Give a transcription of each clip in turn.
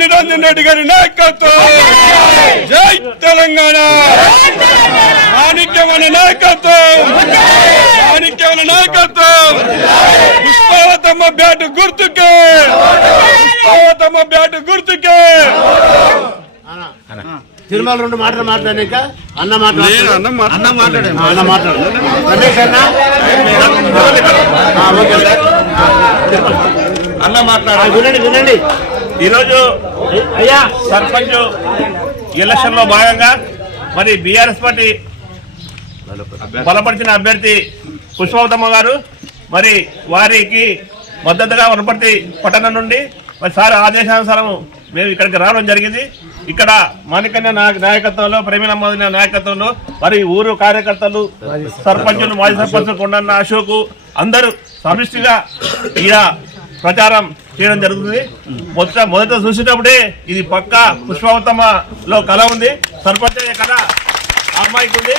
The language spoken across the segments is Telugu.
నిరంజన్ రెడ్డి గారి నాయకత్వం. జై తెలంగాణ. మాణిక్యమైన నాయకత్వం. మాణిక్యమైన నాయకత్వం. పుష్పవతమ్మ బ్యాట్ గుర్తుకే. పుష్పవతమ్మ బ్యాట్ గుర్తుకే. తిరుమల రెండు మాటలు మాట్లాడాక అన్న మాట్లాడు. అన్న మాట్లాడే. అన్న మాట్లాడు. రమేష్ అన్న. అన్న వినండి వినండి. ఈరోజు అయ్యా సర్పంచ్ ఎలక్షన్లో భాగంగా మరి బీఆర్ఎస్ పార్టీ బలపరిచిన అభ్యర్థి పుష్పవతమ్మ గారు మరి వారికి మద్దతుగా వనపర్తి పట్టణం నుండి మరి సార్ ఆదేశానుసారం మేము ఇక్కడికి రావడం జరిగింది. ఇక్కడ మాణికన్య నాయ- నాయకత్వంలో ప్రవీణమ్మ నాయకత్వంలో మరి ఊరు కార్యకర్తలు సర్పంచులు మాజీ సర్పంచులు కొండన్న అశోక్ అందరూ సమిష్టిగా ఈడ ప్రచారం చేయడం జరుగుతుంది. మొదట మొదట చూసేటప్పుడే ఇది పక్క పుష్పవతమ్మలో కళ ఉంది. సర్పంచ్ అనే కళ అమ్మాయికి ఉంది.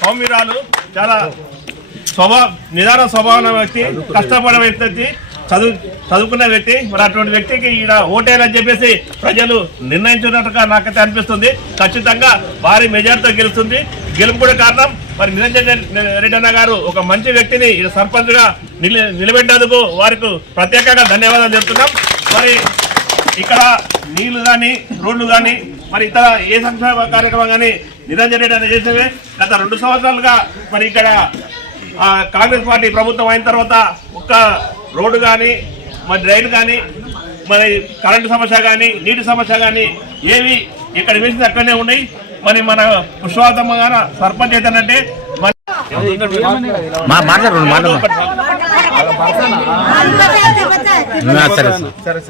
సౌమ్యురాలు చాలా స్వభావ నిదాన స్వభావం వ్యక్తి కష్టపడే వ్యక్తి చదువు చదువుకున్న వ్యక్తి. మరి అటువంటి వ్యక్తికి ఈడ ఓటేయాలని చెప్పేసి ప్రజలు నిర్ణయించినట్టుగా నాకైతే అనిపిస్తుంది. ఖచ్చితంగా భారీ మెజార్టీతో గెలుస్తుంది. గెలుపు కూడా కారణం మరి నిరంజన్ రెడ్డి అన్న గారు ఒక మంచి వ్యక్తిని సర్పంచ్గా సర్పంచ్గా నిల నిలబెట్టేందుకు వారికి ప్రత్యేకంగా ధన్యవాదాలు చెప్తున్నాం. మరి ఇక్కడ నీళ్ళు కానీ రోడ్లు కానీ మరి ఇతర ఏ సంక్షేమ కార్యక్రమం కానీ నిరంజన్ రెడ్డి అన్న చేసేవే గత రెండు సంవత్సరాలుగా మరి ఇక్కడ కాంగ్రెస్ పార్టీ ప్రభుత్వం అయిన తర్వాత ఒక్క రోడ్డు కానీ మరి రైలు కానీ మరి కరెంటు సమస్య కానీ నీటి సమస్య కానీ ఏవి ఇక్కడ వేసింది అక్కడనే ఉన్నాయి. మరి మన పుష్పవతమ్మ గారు సర్పంచ్ అయితేనంటే మాట్లాడు. సరే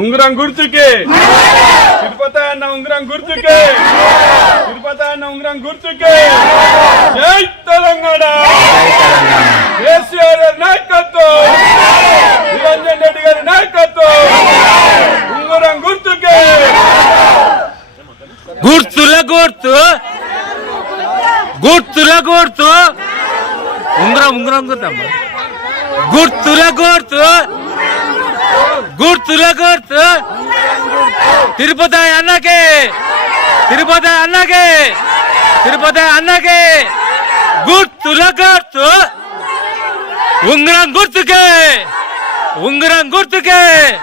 ఉంగరం గుర్తుకే. తిరుపతి అన్న ఉంగరం గుర్తుకే. తిరుపతి అన్న ఉంగరం గుర్తుకే. జై తెలంగాణ. కేసీఆర్ నాయకత్వం నిరంజన్ రెడ్డి గారి నాయకత్వం ఉంగరం గుర్తుకే గుర్తుల గుర్తు. గుర్తుల గుర్తు. ఉంగరం ఉంగరం గుర్తమ్మ. గుర్తుల గుర్తు. గుర్తుల గుర్తు. తిరుపతి అన్నకే. తిరుపతి అన్నకే. తిరుపతి అన్నకే. గుర్తుల గుర్తు. ఉంగరం గుర్తుకే. ఉంగరం గుర్తుకే.